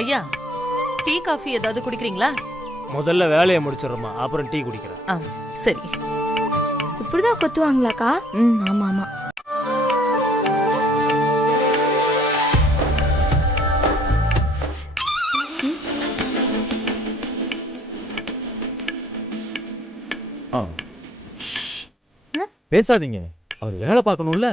ஐயா, tea coffee ஏதாவது குடிக்கிறீங்களா? முதல்ல வேலையை முடிச்சிடுறோமா, அப்புறம் டீ குடிக்கிறேன். சரி. இப்படிதான் கொத்துவாங்களாக்கா? ஆமா ஆமா. பேசாதீங்க, அவர் வேலை பார்க்கணும்ல.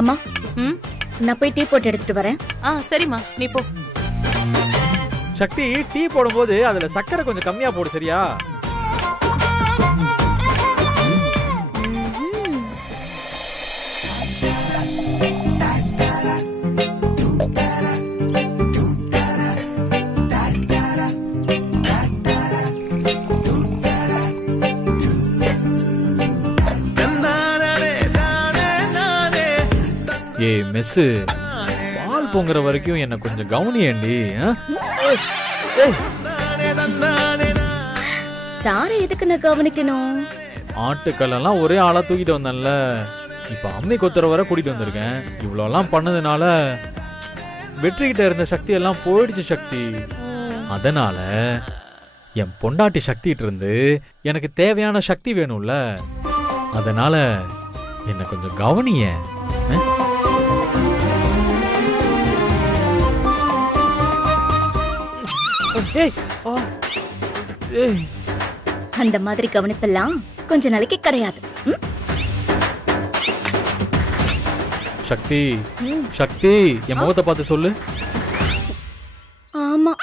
அம்மா, நான் போய் டீ போட்டு எடுத்துட்டு வரேன். சரிம்மா, நீ போ. சக்தி, டீ போடும்போது அதுல சக்கரை கொஞ்சம் கம்மியா போடு, சரியா? ஏய் மெஸ்ஸு, பால் பொங்குற வரைக்கும் என்ன கொஞ்சம் கவனியண்டி. சாரை எதுக்கு நான் கவனிக்கணும்? ஆட்டுக்கல்லாம் ஒரே ஆளா தூக்கிட்டு வந்தேன்ல, இப்ப அம்மி கொத்துற வர கூட்டிட்டு வந்திருக்கேன். இவ்வளோலாம் பண்ணதுனால வெற்றிக்கிட்ட இருந்த சக்தி எல்லாம் போயிடுச்சு சக்தி. அதனால என் பொண்டாட்டி சக்திட்டு இருந்து எனக்கு தேவையான சக்தி வேணும்ல, அதனால என்ன கொஞ்சம் கவனிய. அந்த மாதிரி கவனிப்பெல்லாம் கொஞ்ச நாளைக்கு கிடையாது. சக்தி சக்தி என் முகத்தை பார்த்து சொல்லு. ஆமா,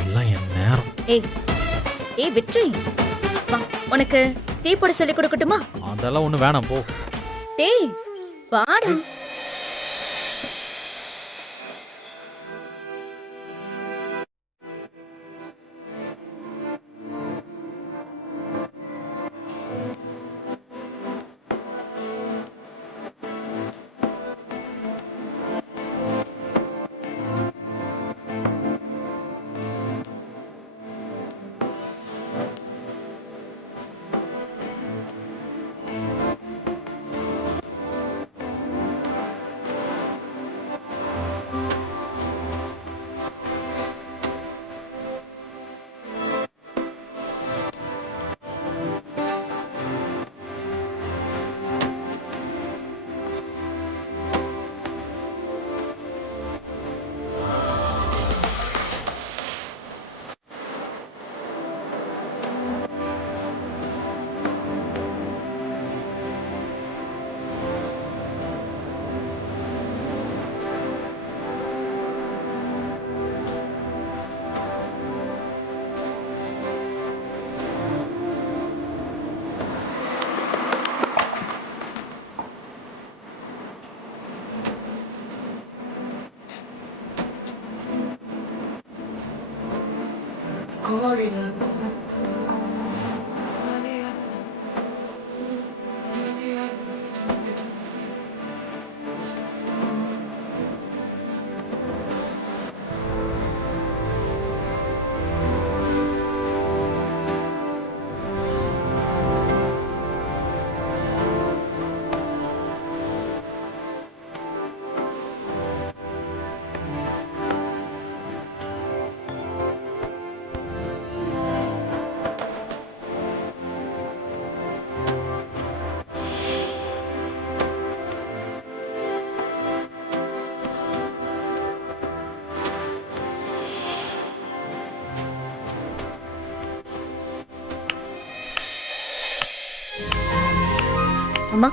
எல்லாம் என் நேரம். ஏய் வெற்றி, வா, உனக்கு டீ போட சொல்லி கொடுக்கட்டுமா? அதெல்லாம் ஒண்ணு வேணாம், போ. டேய் வாடா. அம்மா,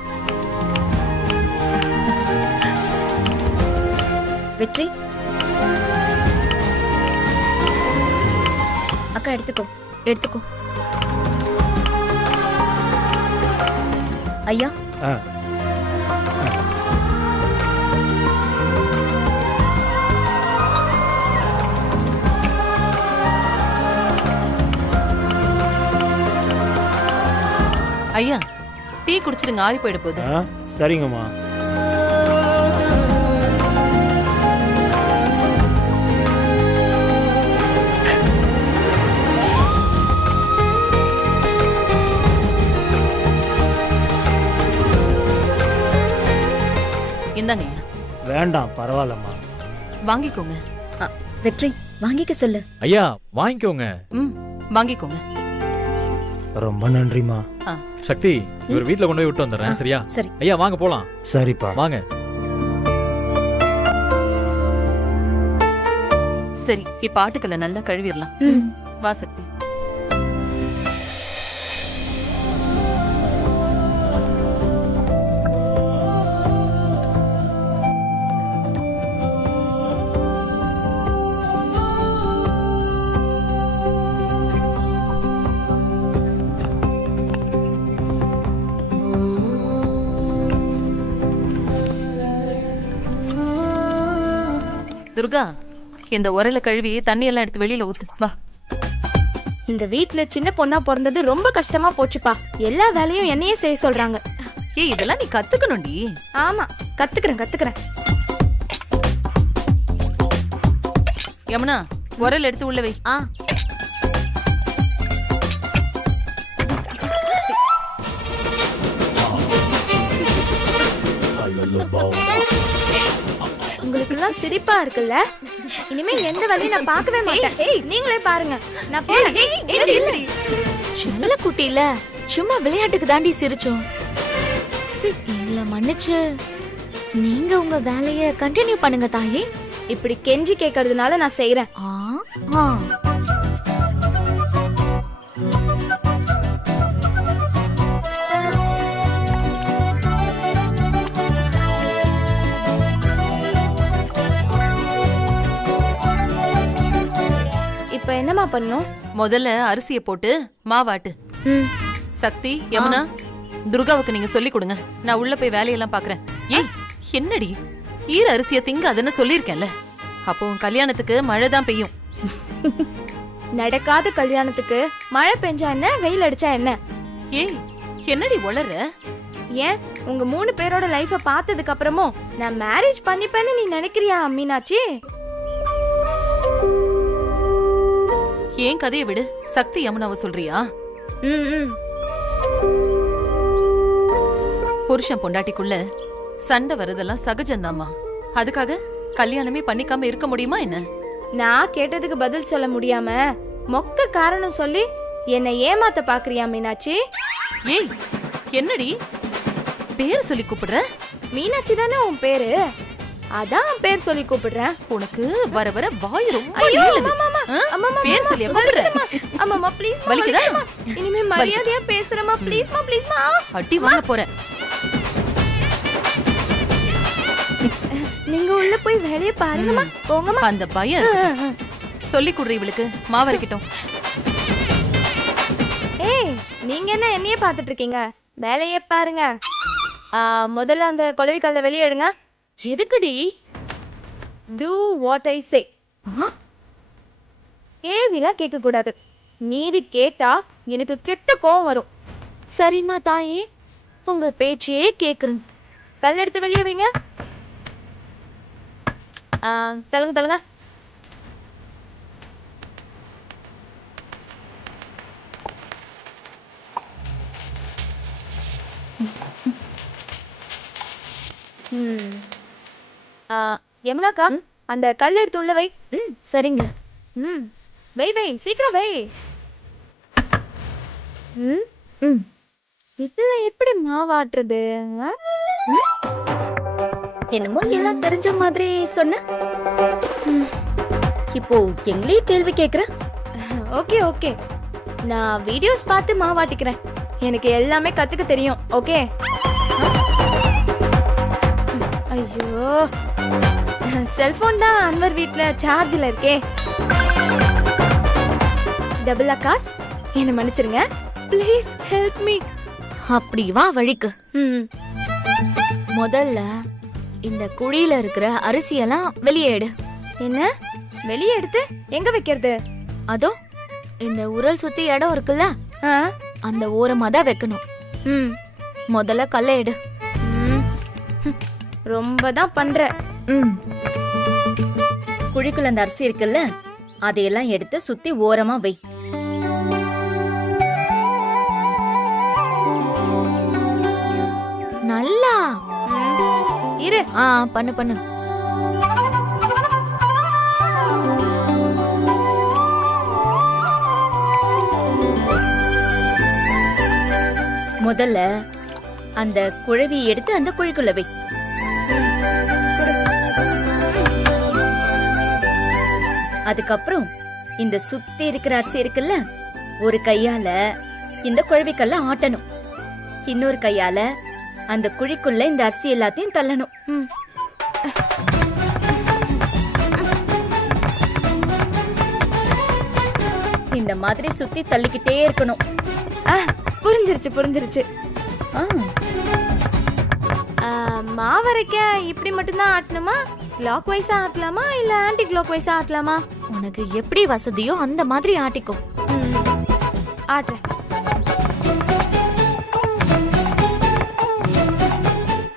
வெற்றி, அக்கா எடுத்துக்கோ. எடுத்துக்கோ ஐயா. ஐயா டீ குடிச்சிடுங்க, ஆறி போயிட போகுது. சரிங்கம்மா. இந்தாங்க ஐயா. வேண்டாம், பரவாயில்லம்மா. வாங்கிக்கோங்க. வெற்றி, வாங்கிக்க சொல்லு. ஐயா வாங்கிக்கோங்க. வாங்கிக்கோங்க. ரொம்ப நன்றிமா. சக்தி, இவர் வீட்ல கொண்டு போய் விட்டு வந்துடுறேன். சரியா? சரி ஐயா வாங்க போலாம். சரிப்பா, வாங்க. சரி, இப்ப ஆட்டுக்கல்ல நல்லா கழுவிடலாம். வா சக்தி. துர்கா, இந்த உரல கழுவி தண்ணி எல்லாம் எடுத்து வெளியில ஊத்து. வா. இந்த வீட்ல சின்ன பொண்ணா பிறந்தது ரொம்ப கஷ்டமா போச்சுப்பா. எல்லா வேலையும் என்னையே செய்ய சொல்றாங்க. ஏய், இதெல்லாம் நீ கத்துக்கணும்டி. ஆமா, கத்துக்கிறேன். யமுனா உரல் எடுத்து உள்ள வை. ஆ உங்களுக்கு எல்லாம் சிரிப்பா இருக்குல்ல? இனிமே எந்த வேலையும் நான் பார்க்கவே மாட்டேன். நீங்களே பாருங்க. நான் போறேன். செல்ல குட்டில சும்மா விளையாட்டுக்கு தாண்டி சிரிச்சோம். எங்களை மன்னிச்சு நீங்க உங்க வேலைய கண்டினியூ பண்ணுங்க தாயே. இப்படி கெஞ்சி கேட்கறதுனால நான் செய்யறேன். ஆ ஆ இப்ப என்னமா பண்ணும்? முதல்ல அரிசியை போட்டு மாவாட்டு. சக்தி, யமுனா, துர்காவுக்கு நீங்க சொல்லி கொடுங்க. நான் உள்ள போய் வேலையெல்லாம் பாக்குறேன். ஏய் என்னடி ஈர அரிசியை திங்க அதன்னு சொல்லியிருக்கேன்ல. அப்போ உன் கல்யாணத்துக்கு மழை தான் பெய்யும். நடக்காத கல்யாணத்துக்கு மழை பெஞ்சா என்ன, வெயில் அடிச்சா என்ன? ஏய் என்னடி உளற? ஏன் உங்க 3 பேரோட லைஃப பார்த்ததுக்கு அப்புறமும் நான் மேரேஜ் பண்ணிப்பேன்னு நீ நினைக்கிறியா மீனாட்சி? ஏன் கதையை விடு. சக்தி, யமுனாவை சொல்றியா? புருஷன் பொண்டாட்டிக்குள்ள சண்டை வரதெல்லாம் சகஜம்தாம்மா. அதுக்காக கல்யாணமே பண்ணிக்காம இருக்க முடியுமா என்ன? நான் கேட்டதுக்கு பதில் சொல்ல முடியாம மொக்க காரணம் சொல்லி என்னை ஏமாத்த பாக்குறியா மீனாட்சி? ஏய் என்னடி பேர் சொல்லி கூப்பிடுற? மீனாட்சி தானே உன் பேரு, அதான் பேர் சொல்லி கூப்பிடுறேன். உனக்கு வர வர வாய் ரொம்ப ஐயோ, நீளுது. அம்மா, ஆ? அம்மா, பேர் அம்மா, சொல்லியா கூப்பிடுற? அம்மா ப்ளீஸ் வலிக்குதா? இனிமே மரியாதையா பேசுறமா ப்ளீஸ்மா ப்ளீஸ்மா. அடி வாங்க போற. நீங்க உள்ள போய் வேலைய பாருங்கம்மா. போங்கம்மா. அந்த பயம் சொல்லி குடுற இவளுக்கு மாவரைக்கிட்டோம். ஏய் நீங்க என்ன என்னையே பாத்துட்டு இருக்கீங்க? வேலைய பாருங்க. முதல்ல அந்த கொலவிக்கல்ல வெளியே எடுங்க. எதுக்குடி? Do what I say. கேள்விலாம் கேட்க கூடாது. நீதி கேட்டா எனக்கு கெட்ட கோவம் வரும். சரிம்மா தாயே, உங்க பேச்சையே கேக்குறேன். கல் எடுத்து வெளியே வைங்க. தள்ளுங்க தள்ளுங்க. யமுனாக்கா, அந்த கல் எடுத்து உள்ள வை. சரிங்க. வை வை சீக்கிரம் வை. இதுல எப்படி மாவாட்டுறது? என்னமோ எல்லாம் தெரிஞ்ச மாதிரி சொன்ன. இப்போ எங்களே கேள்வி கேக்குற. ஓகே ஓகே, நான் வீடியோஸ் பார்த்து மாவாட்டிக்கிறேன். எனக்கு எல்லாமே கத்துக்க தெரியும். ஓகே. ஐயோ, செல்போன் தான் அன்வர் வீட்ல சார்ஜ்ல இருக்கே. டபுள் அக்காஸ், என்ன மன்னிச்சிருங்க. Please help me. அப்படி வா வழிக்கு. முதல்ல இந்த குழியில இருக்கிற அரிசியெல்லாம் வெளியே எடு. என்ன வெளியே எடுத்து எங்க வைக்கிறது? அதோ இந்த உரல் சுத்தி இடம் இருக்குல்ல, அந்த ஓரமா தான் வைக்கணும். முதல்ல கல்லை எடு. ரொம்ப தான் பண்ற. குழிக்குள்ள அந்த அரிசி இருக்குல்ல, அதையெல்லாம் எடுத்து சுத்தி ஓரமா வை. நல்லா இரு. பண்ணு பண்ணு. முதல்ல அந்த குழவி எடுத்து அந்த குழிக்குள்ள வை. அதுக்கப்புறம் இந்த சுத்தி இருக்கிற அரிசி இருக்குல்ல, ஒரு கையால இந்த குழவிக்கல்ல ஆட்டணும், இன்னொரு கையால அந்த குழிக்குள்ள இந்த அரிசி எல்லாத்தையும் தள்ளணும். இந்த மாதிரி சுத்தி தள்ளிக்கிட்டே இருக்கணும். புரிஞ்சிருச்சு புரிஞ்சிருச்சு. மாவரைக்க இப்படி மட்டும்தான் ஆட்டணுமா? கிளாக் வைஸா ஆட்டலாமா இல்ல ஆன்டி கிளாக் வைஸா ஆட்டலாமா? உனக்கு எப்படி வசதியோ அந்த மாதிரி ஆட்டிக்கோ. ஆட்டுறேன்.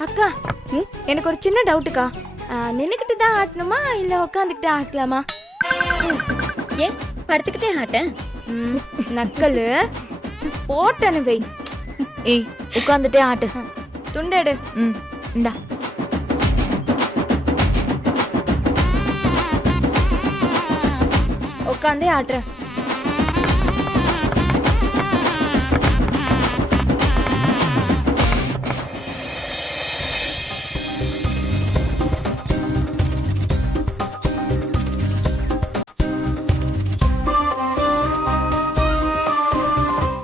அக்கா, எனக்கு ஒரு சின்ன டவுட்டுக்கா. நின்னுக்கிட்டு தான் ஆட்டணுமா இல்ல உட்காந்துக்கிட்டு ஆட்டலாமா? ஏன் படுத்துக்கிட்டே ஆட்டேன்? நக்கலு போட்டனு வை. ஏய் உட்கார்ந்துட்டே ஆட்டு. துண்டெடு. இந்தா. உட்காந்தே ஆட்டுற.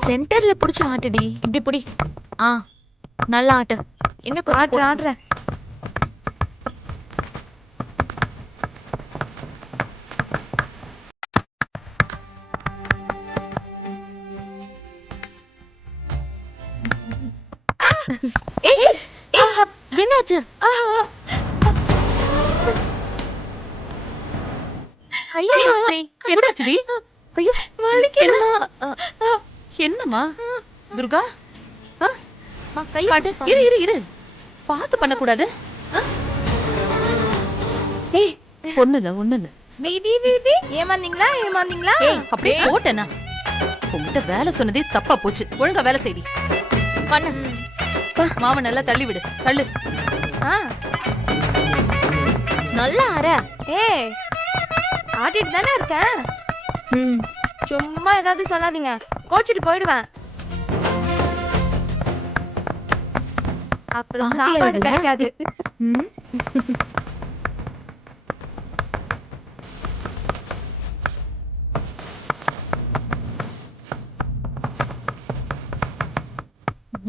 சென்டர்ல புடிச்சு ஆட்டுடி. இப்படி புடி. நல்லா ஆட்டு. இன்னும் ஆட்டுற ஆட்டுற. என்னாச்சு? என்னாச்சுடி? ஐயோ வலிக்குது. என்னம்மா துர்கா? கை காட்டு. இரு இரு இரு, பார்த்து பண்ணக்கூடாது. ஏய் ஒண்ணுல ஒண்ணுல. ஏமாந்தீங்களா ஏமாந்தீங்களா? அப்படியே போட்டேனா? உங்ககிட்ட வேலை சொன்னதே தப்பா போச்சு. ஒழுங்கா வேலை செய்டி. பண்ணு. மாவை நல்லா தள்ளி விடு. தள்ளு. நல்லா அரை. ஏய் ஆட்டிட்டு தானே இருக்கேன். சும்மா ஏதாவது சொல்லாதீங்க, கோச்சிட்டு போயிடுவேன். அப்புறம் சாப்பாடு கிடைக்காது.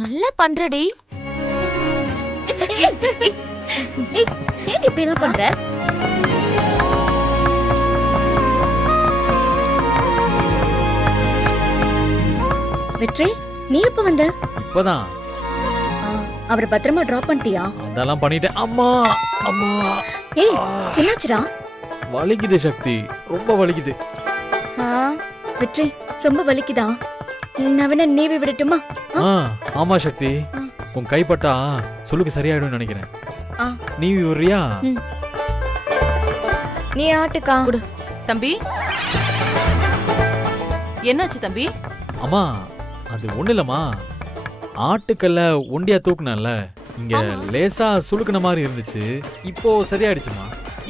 நல்லா பண்றடி. ஏன் இப்படி எல்லாம் பண்ற? வெற்றி, நீ எப்ப வந்த? இப்பதான். அவரை பத்திரமா டிராப் பண்ணிட்டியா? அதெல்லாம் பண்ணிட்டேன். அம்மா அம்மா. ஏய் என்னாச்சுடா? வலிக்குது சக்தி, ரொம்ப வலிக்குது. வெற்றி ரொம்ப வலிக்குதா? நான் வேணா நீவி விடட்டுமா? ஆமா சக்தி, உன் கைப்பட்டா சொல்லுக்கு சரியாயிடும் நினைக்கிறேன். நீ விடுறியா? நீ ஆட்டுக்கா. தம்பி என்னாச்சு தம்பி? அம்மா அது ஒண்ணு இல்லம்மா, ஆட்டுக்கல்ல ஒண்டியா தூக்குனல, இங்க லேசா சுளுக்குன மாதிரி இருந்துச்சு. இப்போ சரியாயிடுச்சுமா.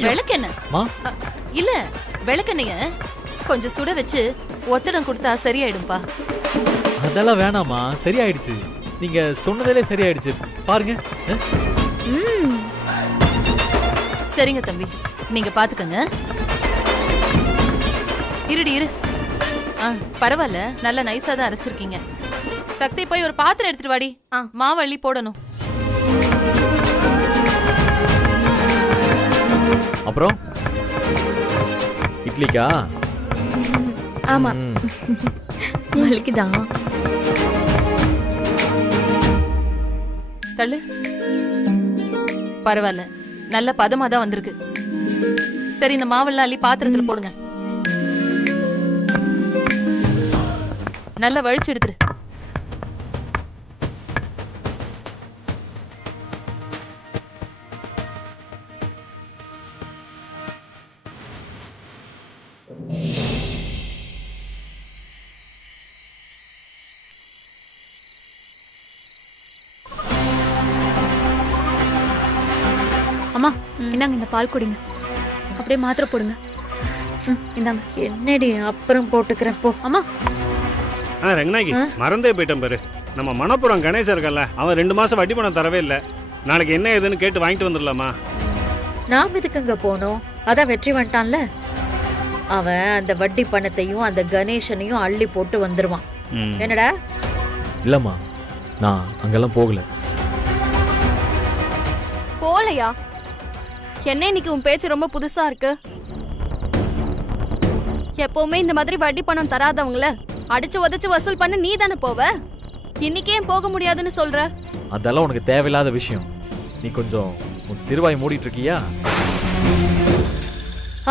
விளக்கெண்ண இல்ல, விளக்கெண்ணைய கொஞ்சம் சுட வச்சு ஒத்தடம் கொடுத்தா சரியாயிடும்பா. அதெல்லாம் வேணாமா, சரியாயிடுச்சு. நீங்க சொன்னதே சரியாயிடுச்சு பாருங்க. சரிங்க தம்பி, நீங்க பாத்துக்கங்க. இருடி இரு. பரவாயில்ல, நல்லா நைஸா தான் அரைச்சிருக்கீங்க. சக்தி போய் ஒரு பாத்திரம் எடுத்துட்டு வாடி, மாவள்ளி போடணும். அப்புறம் இட்லிக்கா? ஆமா. வலிக்குதா? தள்ளு. பரவாயில்ல, நல்ல பதமா தான் வந்திருக்கு. சரி, இந்த மாவெல்லாம் அள்ளி பாத்திரத்துல போடுங்க. நல்லா வழிச்சு எடுத்துரு. அம்மா இந்தாங்க, இந்த பால் குடிங்க. அப்படியே மாத்திரை போடுங்க. இந்தாங்க. என்னடி அப்புறம் போட்டுக்கிறேன் போ. அம்மா ரங்கநாயகி, மறந்தே போயிட்டேன் பாரு. நம்ம மணப்புறம் கணேசன் இருக்கல, அவன் 2 மாசம் வட்டி பணம் தரவே இல்லை. நாளைக்கு என்ன ஏதுன்னு கேட்டு வாங்கிட்டு வந்துடலாமா? நாம் எதுக்குங்க போனோம்? அதான் வெற்றி வந்துட்டான்ல, அவன் அந்த வட்டி பணத்தையும் அந்த கணேசனையும் அள்ளி போட்டு வந்துருவான். என்னடா? இல்லம்மா, நான் அங்கெல்லாம் போகல. போலையா? என்ன இன்னைக்கு உன் பேச்சு ரொம்ப புதுசா இருக்கு. எப்பவுமே இந்த மாதிரி வட்டி பணம் தராதவங்கள அடிச்சு உதச்சு வசூல் பண்ண நீ தானே போவ. இன்னைக்கே போக முடியாதுன்னு சொல்ற. அதெல்லாம் உனக்கு தேவையில்லாத விஷயம். நீ கொஞ்சம் உன் திருவாய் மூடிட்டு இருக்கியா?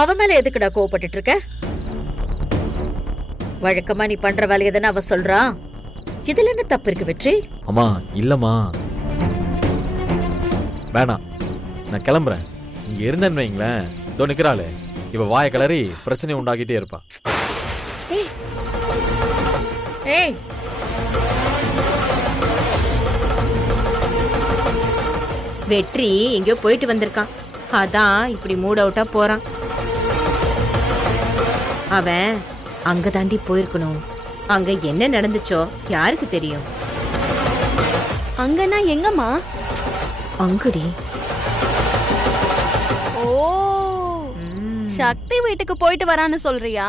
அவன் மேல எதுக்குடா கோவப்பட்டு இருக்க? வழக்கமா நீ பண்ற வேலையை தானே அவ சொல்றா. இதுல என்ன தப்பு இருக்கு வெற்றி? அம்மா இல்லம்மா, வேணாம், நான் கிளம்புறேன். இங்க இருந்தேன்னு வைங்களேன், இதோ நிக்கிறாளே இவ வாயை கிளறி பிரச்சனையை உண்டாக்கிட்டே இருப்பா. ஏய் வெற்றி எங்கேயோ போயிட்டு வந்திருக்கான், அதான் இப்படி மூட் அவுட்டா போறான். அவன் அங்க தாண்டி போயிருக்கணும். அங்க என்ன நடந்துச்சோ யாருக்கு தெரியும்? அங்கன்னா எங்கம்மா? அங்கடி. ஓ, சக்தி வீட்டுக்கு போயிட்டு வரான்னு சொல்றியா?